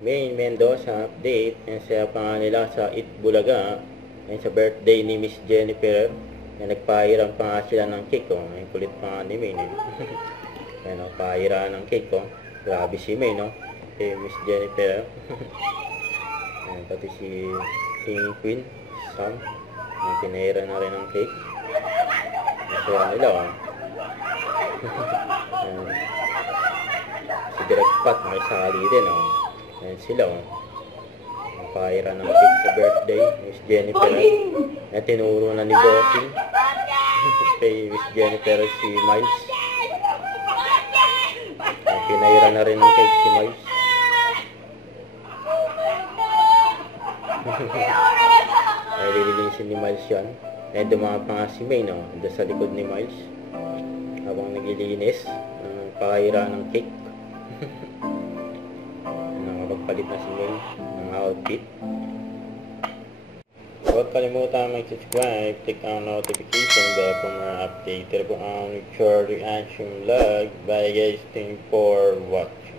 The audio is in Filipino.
Maine Mendoza update. Yan sa pangalan nila sa Itbulaga. Yan sa birthday ni Miss Jennifer. Yan nagpahiram pa nga sila ng cake. Oh. Yan kulit pa nga ni Maine. Yan o, pahiraan ng cake. Oh. Grabe si Maine, no? Kay Miss Jennifer. Yan, pati si Singing Queen Sam. Yan, pinahira na rin ng cake. Masaya nila, oh. Yan. Si Direct Pat may sali din, oh. Yan sila, oh. Pahira ng cake sa birthday Miss Jennifer. Yan, tinuro na ni Bossing kay Miss Jennifer si Miles. Yan, pinahira na rin ng cake si Miles. Ay, lilinisin ni Miles yan. Ay, dumama pa nga si May, no? Doon sa likod ni Miles. Habang naglilinis ng pahira ng cake. Nakapagpalit na si May ng outfit. Huwag kalimutan mag-subscribe, click ang notification bell for more update. Ito po ang Richard Reaction Vlog. Bye guys, thank you for watching.